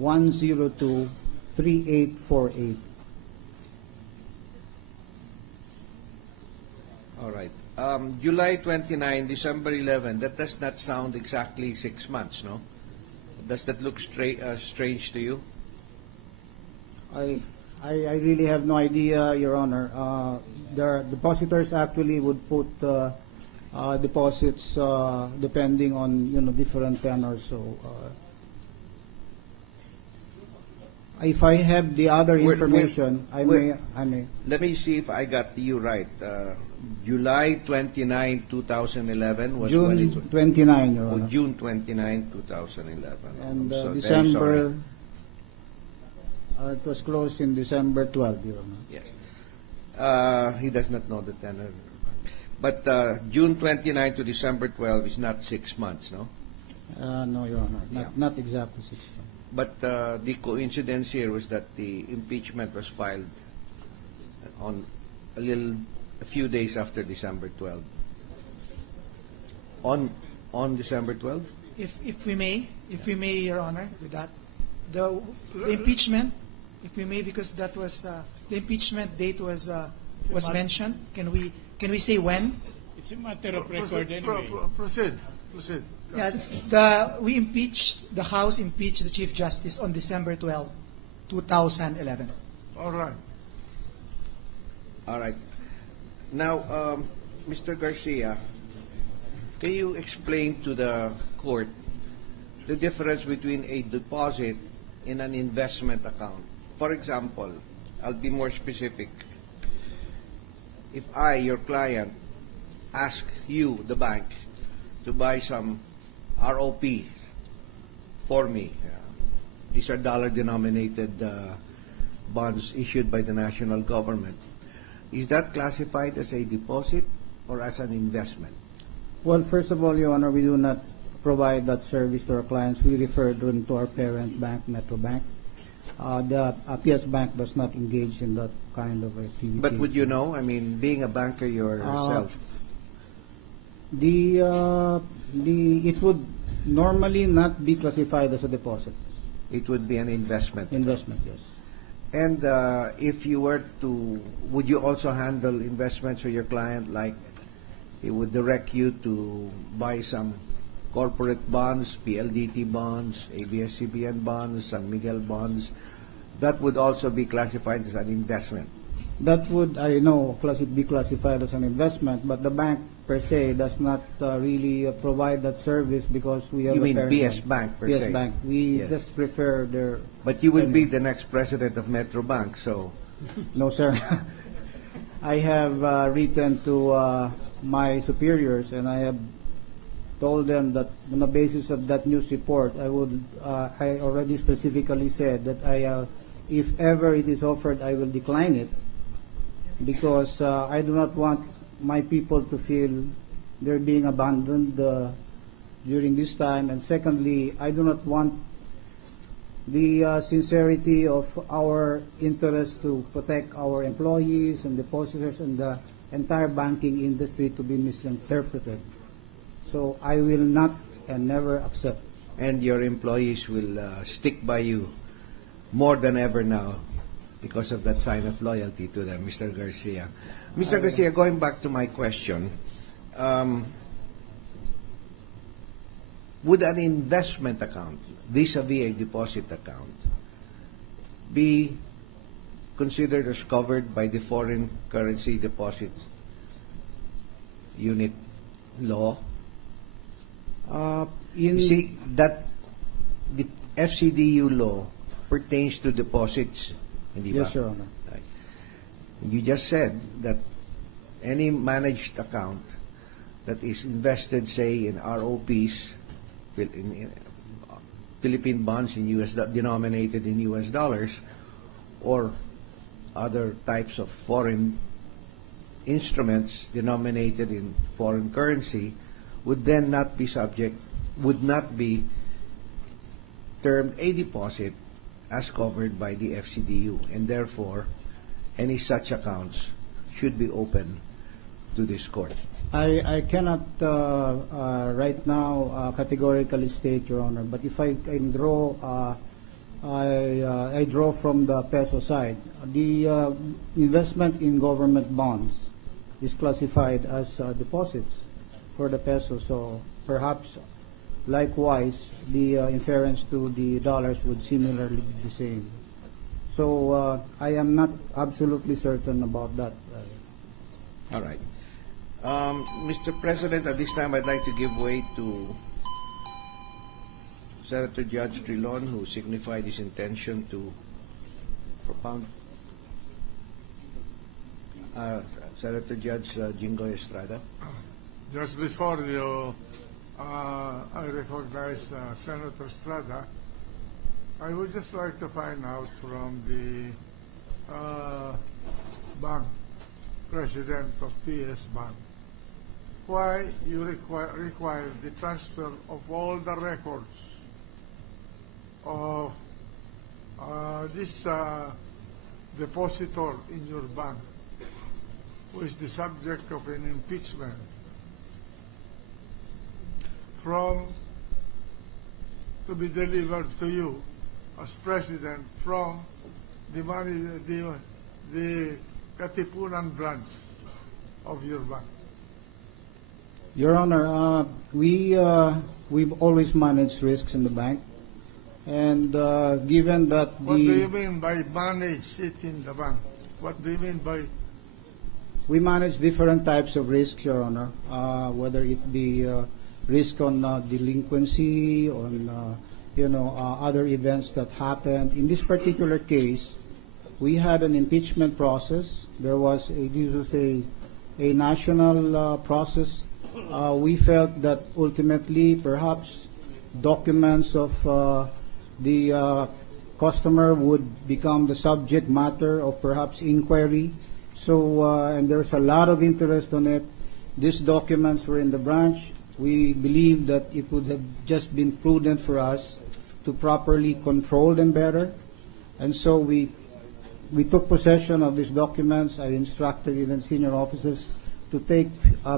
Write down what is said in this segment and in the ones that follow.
102-102-3848. All right. July 29, December 11, that does not sound exactly 6 months, no? Does that look strange to you? I really have no idea, Your Honor. The depositors actually would put deposits depending on different tenors. So if I have the other information, I may. Let me see if I got you right. July 29, 2011 was June 29, Your Honor. June 29, 2011. And so December. It was closed in December 12, Your Honor. Yes. He does not know the tenor. But June 29 to December 12 is not 6 months, no? No, Your Honor. Not exactly 6 months. But the coincidence here was that the impeachment was filed on a few days after December 12. On December 12? If we may, Your Honor, with that, the impeachment, if we may, because that was the impeachment date was mentioned. Can we say when? It's a matter of record anyway. Proceed. Yeah, the House impeached the Chief Justice on December 12, 2011. All right. Now, Mr. Garcia, can you explain to the court the difference between a deposit in an investment account? For example, I'll be more specific. If I, your client, ask you, the bank, to buy some ROP for me, these are dollar-denominated bonds issued by the national government, is that classified as a deposit or as an investment? Well, first of all, Your Honor, we do not provide that service to our clients. We refer them to our parent bank, Metro Bank. The PS Bank does not engage in that kind of activity. But would you know? I mean, being a banker yourself. It would normally not be classified as a deposit. It would be an investment. Investment, yes. And if you were to, would you also handle investments for your client, like he would direct you to buy some corporate bonds, PLDT bonds, ABS-CBN bonds, San Miguel bonds? That would also be classified as an investment. That would, I know, be classified as an investment, but the bank per se does not really provide that service because we have. You mean parent PS Bank per se? PS Bank. We just prefer their. But you will be the next president of Metro Bank, so. No, sir. I have written to my superiors, and I have told them that on the basis of that news report, I already specifically said that if ever it is offered, I will decline it, because I do not want my people to feel they're being abandoned during this time. And secondly, I do not want the sincerity of our interest to protect our employees and depositors and the entire banking industry to be misinterpreted. So I will not and never accept. And your employees will stick by you more than ever now because of that sign of loyalty to them, Mr. Garcia. Mr. Garcia, going back to my question, would an investment account, vis-a-vis a deposit account, be considered as covered by the Foreign Currency Deposit Unit law? You see, that the FCDU law pertains to deposits. Yes, Your Honor. Right. You just said that any managed account that is invested, say, in ROPs, in Philippine bonds in denominated in US dollars, or other types of foreign instruments denominated in foreign currency, would then not be termed a deposit as covered by the FCDU, and therefore any such accounts should be open to this court. I cannot right now categorically state, Your Honor, but if I can draw I draw from the peso side. The investment in government bonds is classified as deposits for the peso, so perhaps likewise the inference to the dollars would similarly be the same. So I am not absolutely certain about that. All right. Mr. President, at this time I'd like to give way to Senator Judge Trilon, who signified his intention to propound. Senator Judge Jingoy Estrada. Just before you, I recognize Senator Estrada, I would just like to find out from the bank, president of PS Bank, why you require the transfer of all the records of this depositor in your bank, who is the subject of an impeachment, from to be delivered to you as president from the Katipunan branch of your bank. Your Honor, we've always managed risks in the bank, and given that What do you mean by manage it in the bank? What do you mean by? We manage different types of risks, Your Honor, whether it be risk on delinquency, on other events that happened. In this particular case, we had an impeachment process. There was a national process. We felt that ultimately, perhaps documents of the customer would become the subject matter of perhaps inquiry. So, and there's a lot of interest on it. These documents were in the branch. We believe that it would have just been prudent for us to properly control them better. And so we took possession of these documents. I instructed even senior officers to take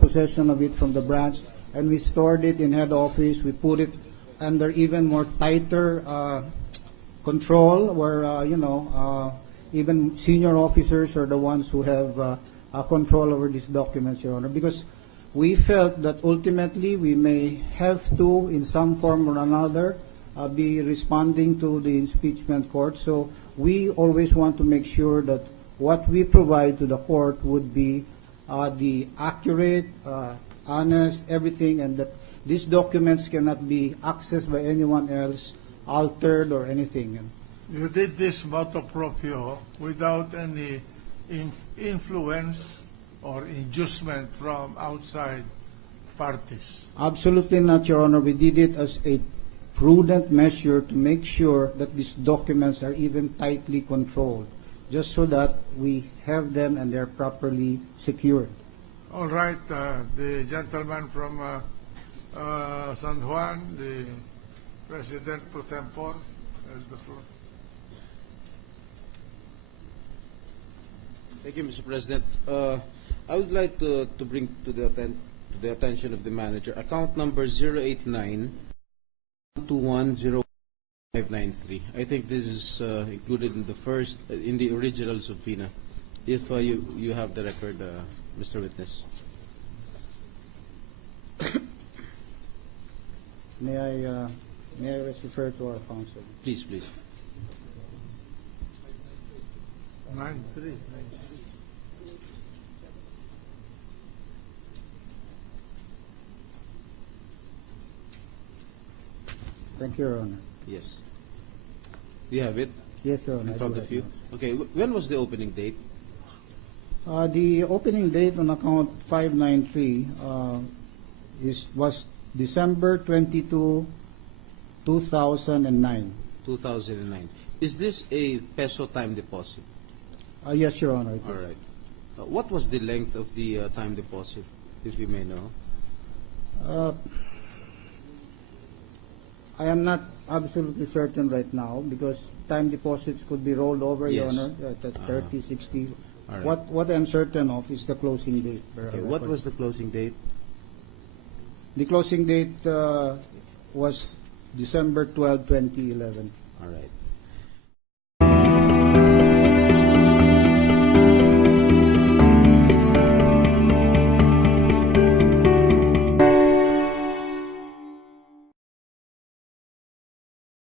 possession of it from the branch, and we stored it in head office. We put it under even more tighter control, where even senior officers are the ones who have control over these documents, Your Honor, because we felt that ultimately we may have to, in some form or another, be responding to the impeachment court. So we always want to make sure that what we provide to the court would be the accurate, honest, everything, and that these documents cannot be accessed by anyone else, altered or anything. You did this motu proprio without any influence or inducement from outside parties? Absolutely not, Your Honor. We did it as a prudent measure to make sure that these documents are even tightly controlled, just so that we have them and they're properly secured. All right, the gentleman from San Juan, the President pro tempore, has the floor. Thank you, Mr. President. I would like to bring to the attention of the manager account number 089-210593. I think this is included in the original subpoena. If you have the record, Mr. Witness. May I refer to our counsel? Please, please. 93. Thank you, Your Honor. Yes. Do you have it? Yes, Your Honor. In front of you? Okay. When was the opening date? The opening date on account 593 was December 22, 2009. 2009. Is this a peso time deposit? Yes, Your Honor. All right. What was the length of the time deposit, if you may know? I am not absolutely certain right now, because time deposits could be rolled over, Yes. Your Honor, at 30, 60. All right. What I'm certain of is the closing date. Okay. What was the closing date? The closing date was December 12, 2011. All right.